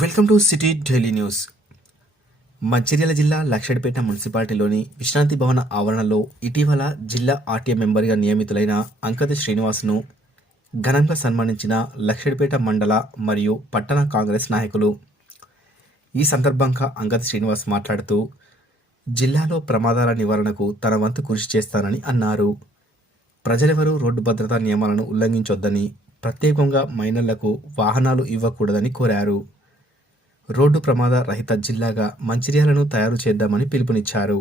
Welcome to city daily news. Mancherial జిల్లా లక్షడిపేట మున్సిపాలిటీలోని విశ్రాంతి భవన ఆవరణలో ఇటీవల జిల్లా ఆర్టీఏ మెంబర్గా నియమితులైన అంకతి శ్రీనివాస్ను ఘనంగా సన్మానించిన లక్షడిపేట మండల మరియు పట్టణ కాంగ్రెస్ నాయకులు. ఈ సందర్భంగా అంగతి శ్రీనివాస్ మాట్లాడుతూ జిల్లాలో ప్రమాదాల నివారణకు తన వంతు కృషి చేస్తానని అన్నారు. ప్రజలెవరూ రోడ్డు భద్రతా నియమాలను ఉల్లంఘించొద్దని ప్రత్యేకంగా మైనర్లకు వాహనాలు ఇవ్వకూడదని కోరారు. రోడ్డు ప్రమాద రహిత జిల్లాగా మంచిర్యాలను తయారు చేద్దామని పిలుపునిచ్చారు.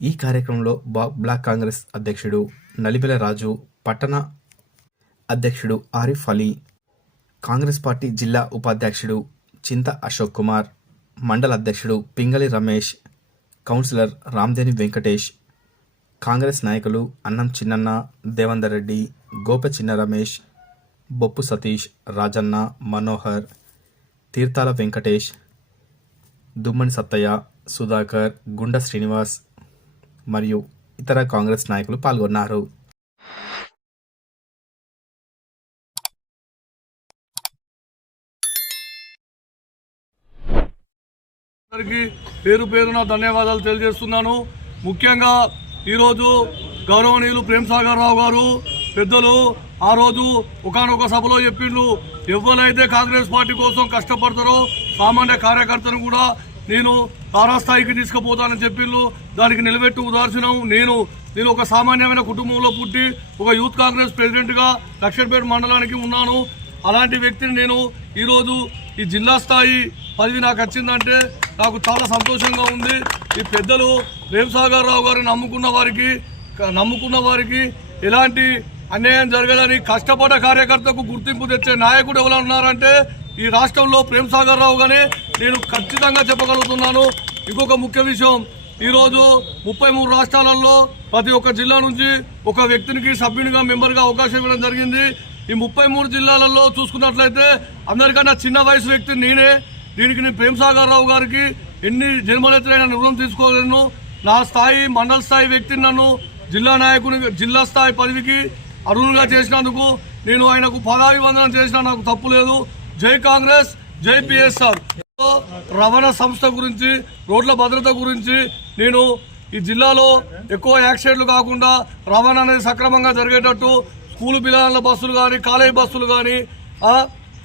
ఈ కార్యక్రమంలో బ్లాక్ కాంగ్రెస్ అధ్యక్షుడు నలిబెల రాజు పట్టణ అధ్యక్షుడు ఆరిఫ్ అలీ కాంగ్రెస్ పార్టీ జిల్లా ఉపాధ్యక్షుడు చింత అశోక్ కుమార్ మండల అధ్యక్షుడు పింగళి రమేష్ కౌన్సిలర్ రామ్దేని వెంకటేష్ కాంగ్రెస్ నాయకులు అన్నం చిన్నన్న దేవందర్ రెడ్డి గోప చిన్న రమేష్ బొప్పు సతీష్ రాజన్న మనోహర్ తీర్థాల వెంకటేష్ దుమ్మని సత్తయ్య సుధాకర్ గుండ శ్రీనివాస్ మరియు ఇతర కాంగ్రెస్ నాయకులు పాల్గొన్నారు. అందరికీ పేరు పేరున ధన్యవాదాలు తెలియజేస్తున్నాను. ముఖ్యంగా ఈరోజు గౌరవనీయులు ప్రేమ్ సాగర్ రావు గారు పెద్దలు ఆ రోజు ఒకనొక సభలో చెప్పిండ్రు ఎవరైతే కాంగ్రెస్ పార్టీ కోసం కష్టపడతారో సామాన్య కార్యకర్తను కూడా నేను తారాస్థాయికి తీసుకుపోతానని చెప్పిండ్రు. దానికి నిలబెట్టు ఉదార్శనం నేను నేను ఒక సామాన్యమైన కుటుంబంలో పుట్టి ఒక యూత్ కాంగ్రెస్ ప్రెసిడెంట్గా లక్షపేట మండలానికి ఉన్నాను. అలాంటి వ్యక్తిని నేను ఈరోజు ఈ జిల్లా స్థాయి పదవి నాకు వచ్చిందంటే నాకు చాలా సంతోషంగా ఉంది. ఈ పెద్దలు రేవసాగర్ రావు గారిని నమ్ముకున్న వారికి నమ్ముకున్న వారికి ఎలాంటి అన్యాయం జరగదని కష్టపడ్డ కార్యకర్తకు గుర్తింపు తెచ్చే నాయకుడు ఎవరు ఉన్నారంటే ఈ రాష్ట్రంలో ప్రేమ్ సాగర్ రావు గానే. నేను ఖచ్చితంగా చెప్పగలుగుతున్నాను. ఇంకొక ముఖ్య విషయం. ఈరోజు ముప్పై మూడు రాష్ట్రాలలో ప్రతి ఒక్క జిల్లా నుంచి ఒక వ్యక్తికి సభ్యునిగా మెంబర్గా అవకాశం ఇవ్వడం జరిగింది. ఈ ముప్పై మూడు జిల్లాలలో చూసుకున్నట్లయితే అందరికన్నా చిన్న వయసు వ్యక్తి నేనే. దీనికి నేను ప్రేమ్ సాగర్ రావు గారికి ఎన్ని జన్మలెత్తులైన రుణం తీసుకోలేను. నా స్థాయి మండల స్థాయి వ్యక్తిని నన్ను జిల్లా నాయకుని జిల్లా స్థాయి పదవికి అర్హులుగా చేసినందుకు నేను ఆయనకు పదాభివందనం చేసిన నాకు తప్పు లేదు. జై కాంగ్రెస్ జై పిఎస్ఆర్. రవాణా సంస్థ గురించి రోడ్ల భద్రత గురించి నేను ఈ జిల్లాలో ఎక్కువ యాక్సిడెంట్లు కాకుండా రవాణా అనేది సక్రమంగా జరిగేటట్టు స్కూల్ పిల్లల బస్సులు కానీ కాలేజీ బస్సులు కానీ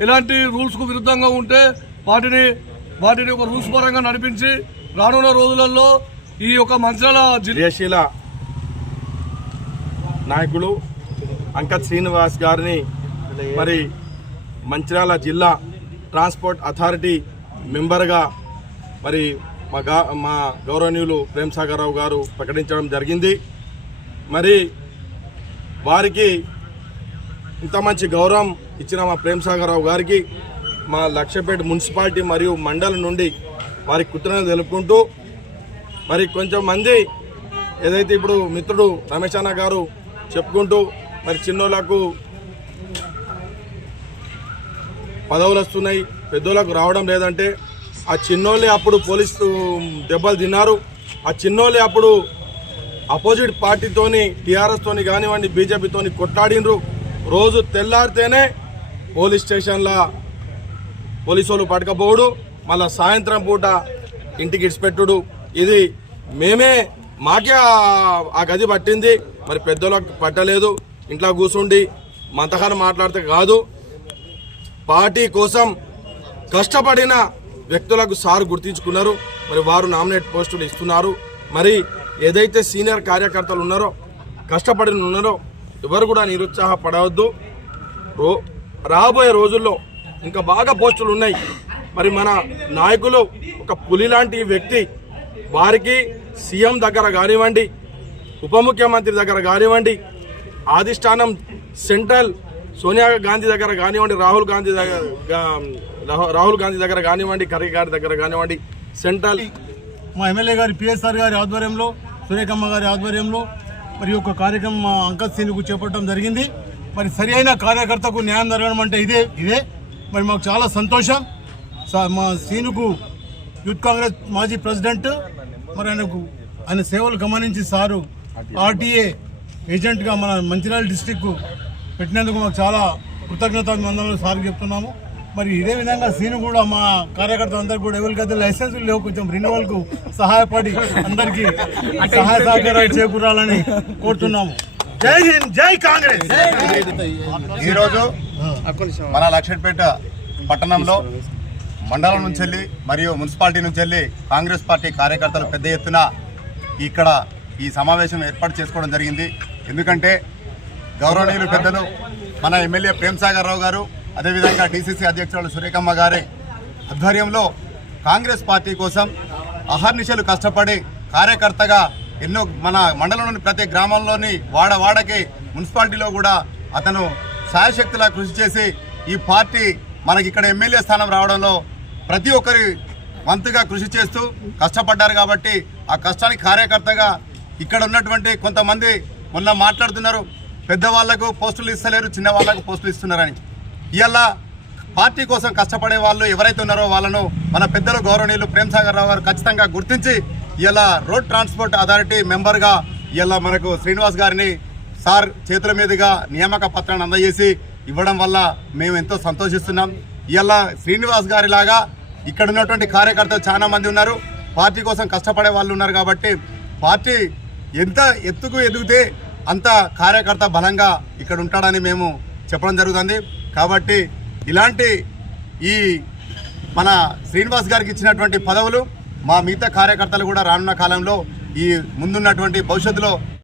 ఎలాంటి రూల్స్కు విరుద్ధంగా ఉంటే వాటిని వాటిని ఒక రూల్స్ పరంగా నడిపించి రానున్న రోజులలో ఈ యొక్క మంచాల జిల్లాశీల నాయకులు అంకత్ శ్రీనివాస్ గారిని మరి మంచిర్యాల జిల్లా ట్రాన్స్పోర్ట్ అథారిటీ మెంబర్గా మరి మా గా మా గౌరవనీయులు ప్రేమసాగర్ రావు గారు ప్రకటించడం జరిగింది. మరి వారికి ఇంత మంచి గౌరవం ఇచ్చిన మా ప్రేమ్సాగర్ రావు గారికి మా లక్షపేట మున్సిపాలిటీ మరియు మండలం నుండి వారికి కృతజ్ఞతలు తెలుపుకుంటూ మరి కొంచెం మంది ఏదైతే ఇప్పుడు మిత్రుడు రమేష్ అన్న గారు చెప్పుకుంటూ మరి చిన్నోళ్ళకు పదవులు వస్తున్నాయి పెద్దోళ్ళకు రావడం లేదంటే ఆ చిన్నోళ్ళే అప్పుడు పోలీసు దెబ్బలు తిన్నారు. ఆ చిన్నోళ్ళే అప్పుడు అపోజిట్ పార్టీతోని టీఆర్ఎస్తో కానివ్వండి బీజేపీతోని కొట్లాడినరు రోజు తెల్లారితేనే పోలీస్ స్టేషన్ల పోలీసు వాళ్ళు పడకపోవడు. మళ్ళీ సాయంత్రం పూట ఇంటికి ఇడిచిపెట్టుడు. ఇది మేమే మాకే ఆ- ఆ గది పట్టింది. మరి పెద్దలకు పట్టలేదు. ఇంట్లో కూర్చుండి మంతగానే మాట్లాడితే కాదు. పార్టీ కోసం కష్టపడిన వ్యక్తులకు సార్ గుర్తించుకున్నారు. మరి వారు నామినేట్ పోస్టులు ఇస్తున్నారు. మరి ఏదైతే సీనియర్ కార్యకర్తలు ఉన్నారో కష్టపడి ఉన్నారో ఎవరు కూడా నిరుత్సాహపడవద్దు. రో రాబోయే రోజుల్లో ఇంకా బాగా పోస్టులు ఉన్నాయి. మరి మన నాయకులు ఒక పులి లాంటి వ్యక్తి వారికి సీఎం దగ్గర కానివ్వండి ఉప ముఖ్యమంత్రి దగ్గర కానివ్వండి ఆదిష్టానం సెంట్రల్ సోనియా గాంధీ దగ్గర కానివ్వండి రాహుల్ గాంధీ దగ్గర రాహుల్ గాంధీ దగ్గర కానివ్వండి ఖర్గే గారి దగ్గర కానివ్వండి సెంట్రల్ మా ఎమ్మెల్యే గారి పిఎస్ఆర్ గారి ఆధ్వర్యంలో సురేఖమ్మ గారి ఆధ్వర్యంలో మరి ఒక కార్యక్రమం మా అంకత్ సీనుకు చేపట్టడం జరిగింది. మరి సరి అయిన కార్యకర్తకు న్యాయం జరగడం అంటే ఇదే ఇదే. మరి మాకు చాలా సంతోషం. మా సీనుకు యూత్ కాంగ్రెస్ మాజీ ప్రెసిడెంట్ మరి ఆయనకు ఆయన సేవలు గమనించి సారు ఆర్టీఏ ఏజెంట్గా మన మంచిర్యాల డిస్టిక్ పెట్టినందుకు మాకు చాలా కృతజ్ఞత వందనాలు సార్ చెప్తున్నాము. మరి ఇదే విధంగా సీను కూడా మా కార్యకర్తలు అందరు కూడా ఎవరికైతే లైసెన్స్ లేవు కొంచెం రెన్యువల్కు సహాయపడి అందరికీ సహాయ సహకారాలు చేకూరాలని కోరుతున్నాము. జై హింద్ జై కాంగ్రెస్! ఈరోజు మన లక్ష్మీపేట పట్టణంలో మండలం నుంచి వెళ్ళి మరియు మున్సిపాలిటీ నుంచి వెళ్ళి కాంగ్రెస్ పార్టీ కార్యకర్తలు పెద్ద ఎత్తున ఇక్కడ ఈ సమావేశం ఏర్పాటు చేసుకోవడం జరిగింది. ఎందుకంటే గౌరవనీయులు పెద్దలు మన ఎమ్మెల్యే ప్రేమ్సాగర్ రావు గారు అదేవిధంగా డీసీసీ అధ్యక్షురాలు సురేఖమ్మ గారి ఆధ్వర్యంలో కాంగ్రెస్ పార్టీ కోసం అహర్నిశలు కష్టపడి కార్యకర్తగా ఎన్నో మన మండలంలోని ప్రతి గ్రామంలోని వాడ వాడకి మున్సిపాలిటీలో కూడా అతను సాయశక్తిలా కృషి చేసి ఈ పార్టీ మనకి ఇక్కడ ఎమ్మెల్యే స్థానం రావడంలో ప్రతి ఒక్కరి వంతుగా కృషి చేస్తూ కష్టపడ్డారు కాబట్టి ఆ కష్టానికి కార్యకర్తగా ఇక్కడ ఉన్నటువంటి కొంతమంది మొన్న మాట్లాడుతున్నారు పెద్దవాళ్ళకు పోస్టులు ఇస్తలేరు చిన్న వాళ్ళకు పోస్టులు ఇస్తున్నారని. ఇవాళ పార్టీ కోసం కష్టపడే వాళ్ళు ఎవరైతే ఉన్నారో వాళ్ళను మన పెద్దలు గౌరవనీయులు ప్రేమ్ సాగర్ రావు గారు ఖచ్చితంగా గుర్తించి ఇలా రోడ్ ట్రాన్స్పోర్ట్ అథారిటీ మెంబర్గా ఇలా మనకు శ్రీనివాస్ గారిని సార్ చేతుల మీదుగా నియామక పత్రాన్ని అందజేసి ఇవ్వడం వల్ల మేము ఎంతో సంతోషిస్తున్నాం. ఇలా శ్రీనివాస్ గారిలాగా ఇక్కడ ఉన్నటువంటి కార్యకర్తలు చాలామంది ఉన్నారు. పార్టీ కోసం కష్టపడే వాళ్ళు ఉన్నారు కాబట్టి పార్టీ ఎంత ఎత్తుకు ఎదిగితే అంత కార్యకర్త బలంగా ఇక్కడ ఉంటాడని మేము చెప్పడం జరుగుతుంది. కాబట్టి ఇలాంటి ఈ మన శ్రీనివాస్ గారికి ఇచ్చినటువంటి పదవులు మా మిగతా కార్యకర్తలు కూడా రానున్న కాలంలో ఈ ముందున్నటువంటి భవిష్యత్తులో